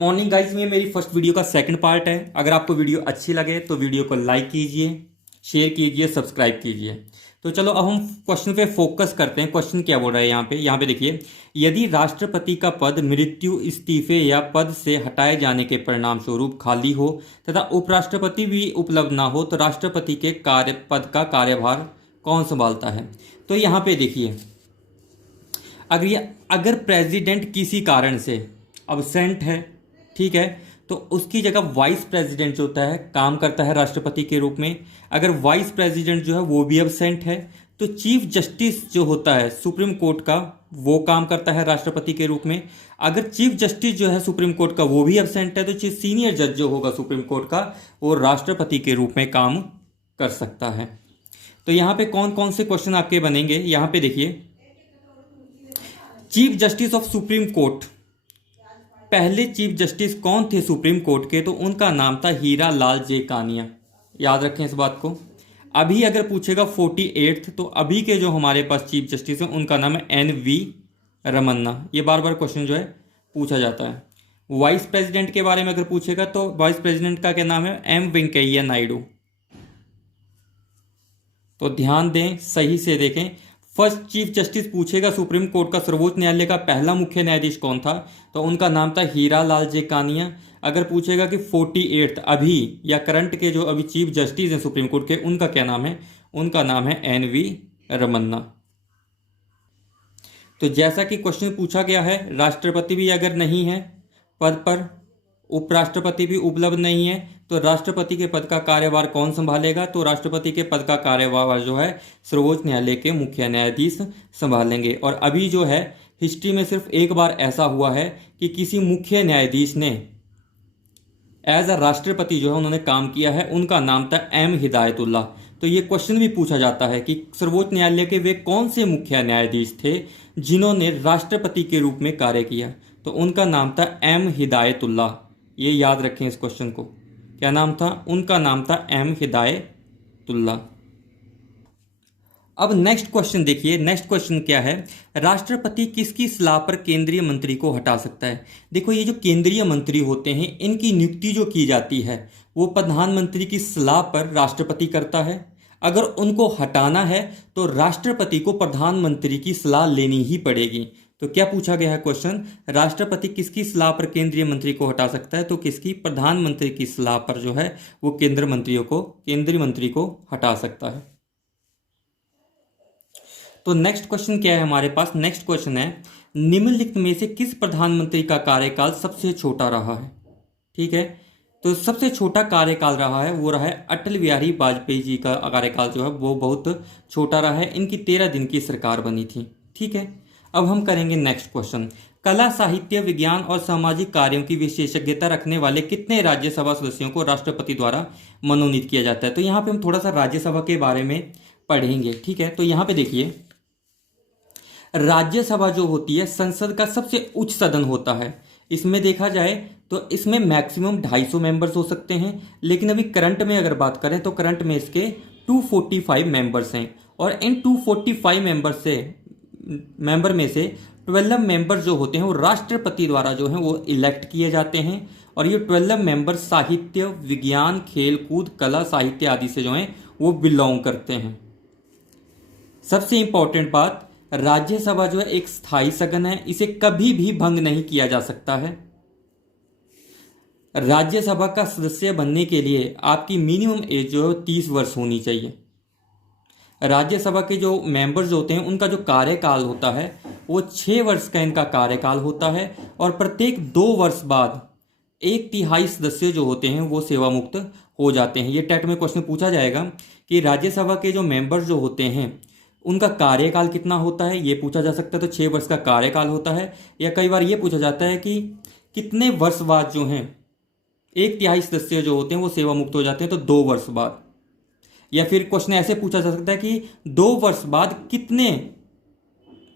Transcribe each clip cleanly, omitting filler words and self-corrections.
Morning guys में मेरी first video का सेकंड पार्ट है। अगर आपको वीडियो अच्छी लगे तो वीडियो को लाइक कीजिए, शेयर कीजिए, सब्सक्राइब कीजिए। तो चलो अब हम क्वेश्चन पे फोकस करते हैं। क्वेश्चन क्या बोल रहा है यहाँ पे देखिए, यदि राष्ट्रपति का पद मृत्यु, इस्तीफे या पद से हटाए जाने के परिणाम स्वरूप खाली हो तथा उपराष्ट्रपति भी उपलब्ध ना हो तो राष्ट्रपति के पद का कार्यभार कौन संभालता है। तो यहाँ पे देखिए, अगर प्रेसिडेंट किसी कारण से अब्सेंट है, ठीक है, तो उसकी जगह वाइस प्रेसिडेंट जो होता है काम करता है राष्ट्रपति के रूप में। अगर वाइस प्रेसिडेंट जो है वो भी अब्सेंट है तो चीफ जस्टिस जो होता है सुप्रीम कोर्ट का वो काम करता है राष्ट्रपति के रूप में। अगर चीफ जस्टिस जो है सुप्रीम कोर्ट का वो भी अब्सेंट है तो चीफ सीनियर जज जो होगा सुप्रीम कोर्ट का वो राष्ट्रपति के रूप में काम कर सकता है। तो यहाँ पे कौन कौन से क्वेश्चन आपके बनेंगे, यहाँ पे देखिए, chief justice of supreme court, पहले चीफ जस्टिस कौन थे सुप्रीम कोर्ट के, तो उनका नाम था हीरा लाल जे कानिया। याद रखें इस बात को। अभी अगर पूछेगा 48th, तो अभी के जो हमारे पास चीफ जस्टिस हैं उनका नाम है NV रमन्ना। ये बार बार क्वेश्चन जो है पूछा जाता है। वाइस प्रेसिडेंट के बारे में अगर पूछेगा तो वाइस प्रेसिडेंट का क्या नाम है, M वेंकैया नायडू। तो ध्यान दें, सही से देखें। फर्स्ट चीफ जस्टिस पूछेगा सुप्रीम कोर्ट का, सर्वोच्च न्यायालय का पहला मुख्य न्यायाधीश कौन था, तो उनका नाम था हीरा लाल जे कानिया। अगर पूछेगा कि 48th अभी या करंट के जो अभी चीफ जस्टिस हैं सुप्रीम कोर्ट के, उनका क्या नाम है, उनका नाम है NV रमन्ना। तो जैसा कि क्वेश्चन पूछा गया है, राष्ट्रपति भी अगर नहीं है पद पर, उपराष्ट्रपति भी उपलब्ध नहीं है, तो राष्ट्रपति के पद का कार्यभार कौन संभालेगा, तो राष्ट्रपति के पद का कार्यभार जो है सर्वोच्च न्यायालय के मुख्य न्यायाधीश संभालेंगे। और अभी जो है हिस्ट्री में सिर्फ एक बार ऐसा हुआ है कि किसी मुख्य न्यायाधीश ने एज अ राष्ट्रपति जो है उन्होंने काम किया है, उनका नाम था M हिदायतुल्लाह। तो ये क्वेश्चन भी पूछा जाता है कि सर्वोच्च न्यायालय के वे कौन से मुख्य न्यायाधीश थे जिन्होंने राष्ट्रपति के रूप में कार्य किया, तो उनका नाम था M हिदायतुल्लाह। ये याद रखें इस क्वेश्चन को। क्या नाम था, उनका नाम था M हिदायतुल्लाह। अब नेक्स्ट क्वेश्चन देखिए, नेक्स्ट क्वेश्चन क्या है, राष्ट्रपति किसकी सलाह पर केंद्रीय मंत्री को हटा सकता है। देखो, ये जो केंद्रीय मंत्री होते हैं इनकी नियुक्ति जो की जाती है वो प्रधानमंत्री की सलाह पर राष्ट्रपति करता है। अगर उनको हटाना है तो राष्ट्रपति को प्रधानमंत्री की सलाह लेनी ही पड़ेगी। तो क्या पूछा गया है क्वेश्चन, राष्ट्रपति किसकी सलाह पर केंद्रीय मंत्री को हटा सकता है, तो किसकी, प्रधानमंत्री की सलाह पर जो है वो केंद्रीय मंत्री को हटा सकता है। तो नेक्स्ट क्वेश्चन क्या है हमारे पास, नेक्स्ट क्वेश्चन है, निम्नलिखित में से किस प्रधानमंत्री का कार्यकाल सबसे छोटा रहा है। ठीक है, तो सबसे छोटा कार्यकाल रहा है वो रहा है अटल बिहारी वाजपेयी जी का कार्यकाल जो है वो बहुत छोटा रहा है। इनकी 13 दिन की सरकार बनी थी। ठीक है, अब हम करेंगे नेक्स्ट क्वेश्चन, कला, साहित्य, विज्ञान और सामाजिक कार्यों की विशेषज्ञता रखने वाले कितने राज्यसभा सदस्यों को राष्ट्रपति द्वारा मनोनीत किया जाता है। तो यहाँ पे हम थोड़ा सा राज्यसभा के बारे में पढ़ेंगे। ठीक है, तो यहाँ पे देखिए, राज्यसभा जो होती है संसद का सबसे उच्च सदन होता है। इसमें देखा जाए तो इसमें मैक्सिमम 250 मेंबर्स हो सकते हैं, लेकिन अभी करंट में अगर बात करें तो करंट में इसके 245 मेंबर्स हैं। और इन 245 मेंबर में से 12 मेंबर जो होते हैं वो राष्ट्रपति द्वारा जो है वो इलेक्ट किए जाते हैं। और ये 12 मेंबर साहित्य, विज्ञान, खेलकूद, कला, साहित्य आदि से जो हैं वो बिलोंग करते हैं। सबसे इंपॉर्टेंट बात, राज्यसभा जो है एक स्थायी सदन है, इसे कभी भी भंग नहीं किया जा सकता है। राज्यसभा का सदस्य बनने के लिए आपकी मिनिमम एज जो है 30 वर्ष होनी चाहिए। राज्यसभा के जो मेंबर्स होते हैं उनका जो कार्यकाल होता है वो 6 वर्ष का इनका कार्यकाल होता है। और प्रत्येक 2 वर्ष बाद 1/3 सदस्य जो होते हैं वो सेवा मुक्त हो जाते हैं। ये टेट में क्वेश्चन पूछा जाएगा कि राज्यसभा के जो मेंबर्स जो होते हैं उनका कार्यकाल कितना होता है, ये पूछा जा सकता है। तो 6 वर्ष का कार्यकाल होता है। या कई बार ये पूछा जाता है कि कितने वर्ष बाद जो हैं 1/3 सदस्य जो होते हैं वो सेवा मुक्त हो जाते हैं, तो 2 वर्ष बाद। या फिर क्वेश्चन ऐसे पूछा जा सकता है कि 2 वर्ष बाद कितने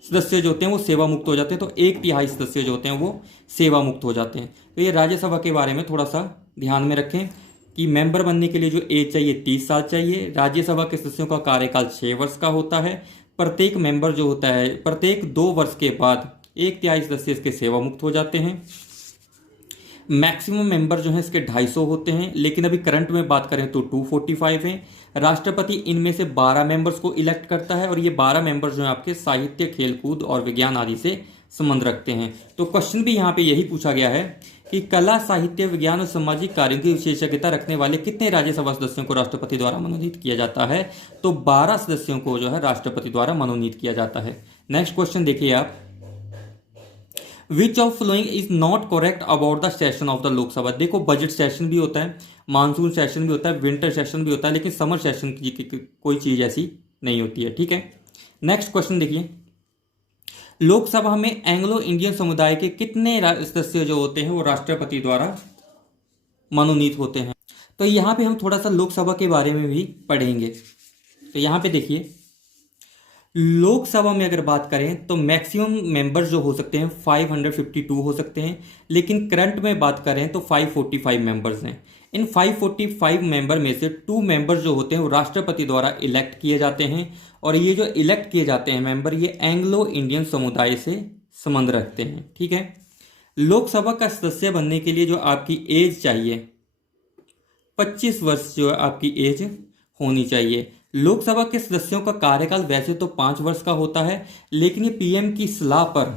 सदस्य जो होते हैं वो सेवा मुक्त हो जाते हैं, तो 1/3 सदस्य जो होते हैं वो सेवा मुक्त हो जाते हैं। तो ये राज्यसभा के बारे में थोड़ा सा ध्यान में रखें कि मेंबर बनने के लिए जो एज चाहिए 30 साल चाहिए। राज्यसभा के सदस्यों का कार्यकाल 6 वर्ष का होता है। प्रत्येक मेंबर जो होता है प्रत्येक 2 वर्ष के बाद 1/3 सदस्य इसके सेवा मुक्त हो जाते हैं। मैक्सिमम मेंबर जो है इसके 250 होते हैं, लेकिन अभी करंट में बात करें तो 245 हैं। राष्ट्रपति इनमें से 12 मेंबर्स को इलेक्ट करता है और ये 12 मेंबर्स जो है आपके साहित्य, खेलकूद और विज्ञान आदि से संबंध रखते हैं। तो क्वेश्चन भी यहाँ पे यही पूछा गया है कि कला, साहित्य, विज्ञान और सामाजिक कार्यों की विशेषज्ञता रखने वाले कितने राज्यसभा सदस्यों को राष्ट्रपति द्वारा मनोनीत किया जाता है? तो 12 सदस्यों को जो है राष्ट्रपति द्वारा मनोनीत किया जाता है। नेक्स्ट क्वेश्चन देखिए आप, which of following is not correct about the session of the Lok Sabha. देखो बजट सेशन भी होता है, मानसून सेशन भी होता है, विंटर सेशन भी होता है, लेकिन समर सेशन की कोई चीज ऐसी नहीं होती है। ठीक है, नेक्स्ट क्वेश्चन देखिए, लोकसभा में एंग्लो इंडियन समुदाय के कितने सदस्य जो होते हैं वो राष्ट्रपति द्वारा मनोनीत होते हैं? तो यहाँ पे हम थोड़ा सा लोकसभा के बारे में भी पढ़ेंगे। तो यहाँ पे देखिए, लोकसभा में अगर बात करें तो मैक्सिमम मेंबर्स जो हो सकते हैं 552 हो सकते हैं, लेकिन करंट में बात करें तो 545 मेंबर्स हैं। इन 545 मेंबर में से 2 मेंबर्स जो होते हैं वो राष्ट्रपति द्वारा इलेक्ट किए जाते हैं, और ये जो इलेक्ट किए जाते हैं मेंबर, ये एंग्लो इंडियन समुदाय से संबंध रखते हैं। ठीक है, लोकसभा का सदस्य बनने के लिए जो आपकी एज चाहिए, 25 वर्ष जो आपकी एज होनी चाहिए। लोकसभा के सदस्यों का कार्यकाल वैसे तो 5 वर्ष का होता है, लेकिन ये पीएम की सलाह पर,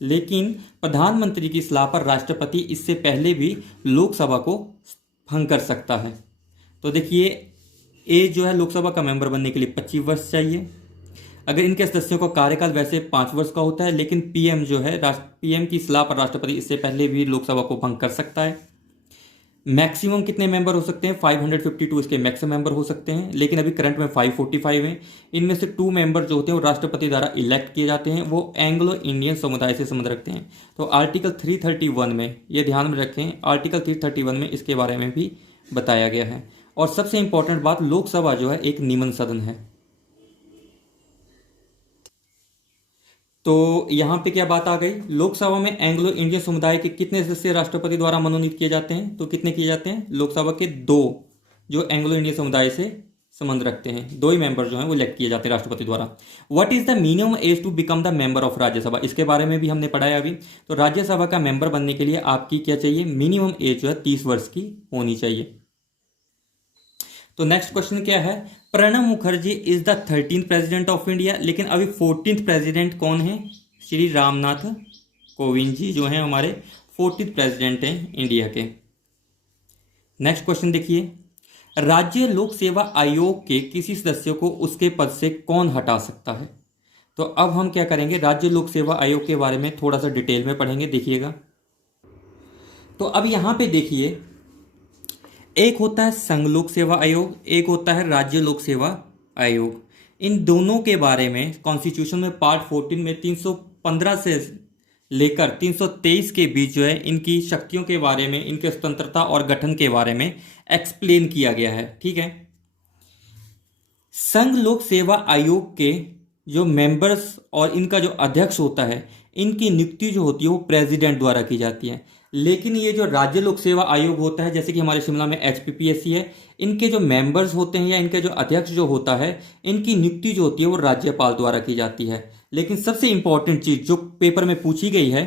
लेकिन प्रधानमंत्री की सलाह पर राष्ट्रपति इससे पहले भी लोकसभा को भंग कर सकता है। तो देखिए, एज जो है लोकसभा का मेंबर बनने के लिए 25 वर्ष चाहिए। अगर इनके सदस्यों का कार्यकाल वैसे 5 वर्ष का होता है, लेकिन पीएम जो है पीएम की सलाह पर राष्ट्रपति इससे पहले भी लोकसभा को भंग कर सकता है। मैक्सिमम कितने मेंबर हो सकते हैं? 552 इसके मैक्सिमम मेंबर हो सकते हैं, लेकिन अभी करंट में 545 हैं। इनमें से 2 मेंबर जो होते हैं वो राष्ट्रपति द्वारा इलेक्ट किए जाते हैं, वो एंग्लो इंडियन समुदाय से संबंध रखते हैं। तो आर्टिकल 331 में, ये ध्यान में रखें, आर्टिकल 331 में इसके बारे में भी बताया गया है। और सबसे इंपॉर्टेंट बात, लोकसभा जो है एक निम्न सदन है। तो यहाँ पे क्या बात आ गई, लोकसभा में एंग्लो इंडियन समुदाय के कितने सदस्य राष्ट्रपति द्वारा मनोनीत किए जाते हैं? तो कितने किए जाते हैं? लोकसभा के 2, जो एंग्लो इंडियन समुदाय से संबंध रखते हैं, 2 ही मेंबर जो हैं वो इलेक्ट किए जाते हैं राष्ट्रपति द्वारा। What is the minimum age to become the member of Rajya Sabha? इसके बारे में भी हमने पढ़ाया अभी। तो राज्यसभा का मेंबर बनने के लिए आपकी क्या चाहिए? मिनिमम एज जो है 30 वर्ष की होनी चाहिए। तो नेक्स्ट क्वेश्चन क्या है, Pranab Mukherjee is the 13th president of India, लेकिन अभी 14th प्रेसिडेंट कौन है? श्री रामनाथ कोविंद जी जो हैं हमारे 14th प्रेसिडेंट हैं इंडिया के। नेक्स्ट क्वेश्चन देखिए, राज्य लोक सेवा आयोग के किसी सदस्य को उसके पद से कौन हटा सकता है? तो अब हम क्या करेंगे, राज्य लोक सेवा आयोग के बारे में थोड़ा सा डिटेल में पढ़ेंगे, देखिएगा। तो अब यहां पे देखिए, एक होता है संघ लोक सेवा आयोग, एक होता है राज्य लोक सेवा आयोग। इन दोनों के बारे में कॉन्स्टिट्यूशन में पार्ट 14 में 315 से लेकर 323 के बीच जो है इनकी शक्तियों के बारे में, इनके स्वतंत्रता और गठन के बारे में एक्सप्लेन किया गया है। ठीक है, संघ लोक सेवा आयोग के जो मेंबर्स और इनका जो अध्यक्ष होता है, इनकी नियुक्ति जो होती है वो प्रेसिडेंट द्वारा की जाती है। लेकिन ये जो राज्य लोक सेवा आयोग होता है, जैसे कि हमारे शिमला में HPPSC है, इनके जो मेंबर्स होते हैं या इनके जो अध्यक्ष जो होता है, इनकी नियुक्ति जो होती है वो राज्यपाल द्वारा की जाती है। लेकिन सबसे इंपॉर्टेंट चीज जो पेपर में पूछी गई है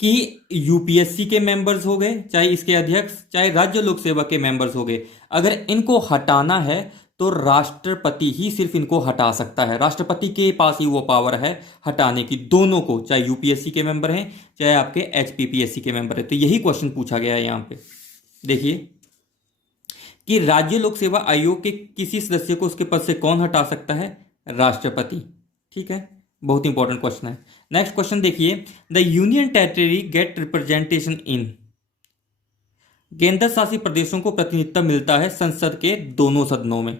कि UPSC के मेंबर्स हो गए, चाहे इसके अध्यक्ष, चाहे राज्य लोक सेवा के मेंबर्स हो गए, अगर इनको हटाना है तो राष्ट्रपति ही सिर्फ इनको हटा सकता है। राष्ट्रपति के पास ही वो पावर है हटाने की, दोनों को, चाहे UPSC के मेंबर हैं चाहे आपके HPPSC के मेंबर हैं। तो यही क्वेश्चन पूछा गया है यहाँ पे। देखिए कि राज्य लोक सेवा आयोग के किसी सदस्य को उसके पद से कौन हटा सकता है? राष्ट्रपति। ठीक है, बहुत इंपॉर्टेंट क्वेश्चन है। नेक्स्ट क्वेश्चन देखिए, the union territory get representation in, केंद्र शासित प्रदेशों को प्रतिनिधित्व मिलता है संसद के दोनों सदनों में,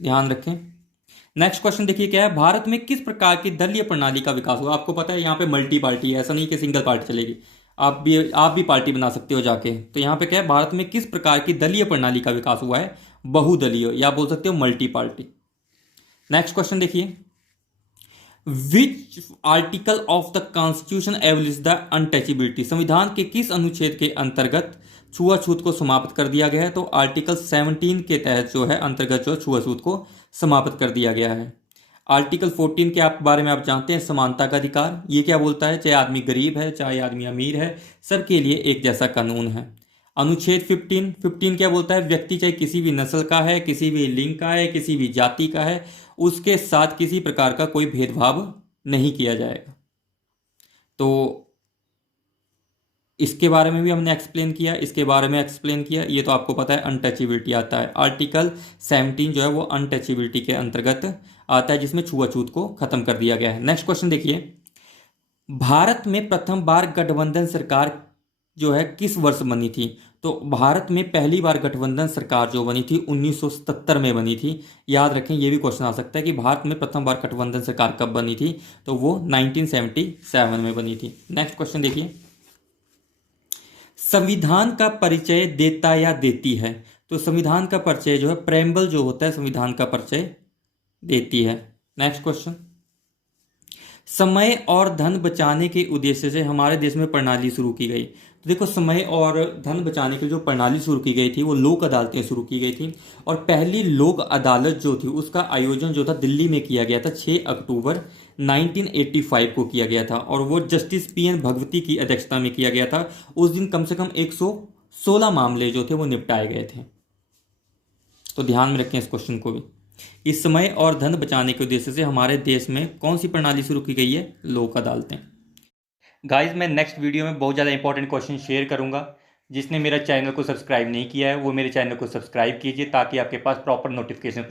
ध्यान रखें। नेक्स्ट क्वेश्चन देखिए क्या है, भारत में किस प्रकार की दलीय प्रणाली का विकास हुआ? आपको पता है यहाँ पे मल्टी पार्टी है, ऐसा नहीं कि सिंगल पार्टी चलेगी, आप भी पार्टी बना सकते हो जाके। तो यहाँ पे क्या है, भारत में किस प्रकार की दलीय प्रणाली का विकास हुआ है? बहुदलीय, या बोल सकते हो मल्टी पार्टी। नेक्स्ट क्वेश्चन देखिए, which article of the constitution abolish the untouchability, संविधान के किस अनुच्छेद के अंतर्गत छुआछूत को समाप्त कर दिया गया है? तो आर्टिकल 17 के तहत जो है अंतर्गत जो छुआछूत को समाप्त कर दिया गया है। आर्टिकल 14 के आप बारे में आप जानते हैं, समानता का अधिकार। ये क्या बोलता है? चाहे आदमी गरीब है चाहे आदमी अमीर है, सबके लिए एक जैसा कानून है। अनुच्छेद 15 क्या बोलता है? व्यक्ति चाहे किसी भी नस्ल का है, किसी भी लिंग का है, किसी भी जाति का है, उसके साथ किसी प्रकार का कोई भेदभाव नहीं किया जाएगा। तो इसके बारे में भी हमने एक्सप्लेन किया, इसके बारे में एक्सप्लेन किया। ये तो आपको पता है, अनटचेबिलिटी आता है। आर्टिकल 17 जो है वो अनटचेबिलिटी के अंतर्गत आता है, जिसमें छुआछूत को खत्म कर दिया गया है। नेक्स्ट क्वेश्चन देखिए, भारत में प्रथम बार गठबंधन सरकार जो है किस वर्ष बनी थी? तो भारत में पहली बार गठबंधन सरकार जो बनी थी 1977 में बनी थी। याद रखें, ये भी क्वेश्चन आ सकता है कि भारत में प्रथम बार गठबंधन सरकार कब बनी थी? तो वो 1977 में बनी थी। नेक्स्ट क्वेश्चन देखिए, संविधान का परिचय देता या देती है? तो संविधान का परिचय जो है, प्रेम्बल जो होता है, संविधान का परिचय देती है। नेक्स्ट क्वेश्चन, समय और धन बचाने के उद्देश्य से हमारे देश में प्रणाली शुरू की गई। तो देखो, समय और धन बचाने की जो प्रणाली शुरू की गई थी वो लोक अदालतें शुरू की गई थी। और पहली लोक अदालत जो थी उसका आयोजन जो था दिल्ली में किया गया था, 6 अक्टूबर 1985 को किया गया था। और वो जस्टिस PN भगवती की अध्यक्षता में किया गया था। उस दिन कम से कम 116 मामले जो थे वो निपटाए गए थे। तो ध्यान में रखें इस क्वेश्चन को भी। इस समय और धन बचाने के उद्देश्य से हमारे देश में कौन सी प्रणाली शुरू की गई है? लोक अदालतें। गाइस, मैं नेक्स्ट वीडियो में बहुत ज़्यादा इंपॉर्टेंट क्वेश्चन शेयर करूंगा। जिसने मेरा चैनल को सब्सक्राइब नहीं किया है वो मेरे चैनल को सब्सक्राइब कीजिए, ताकि आपके पास प्रॉपर नोटिफिकेशन पहुंचे।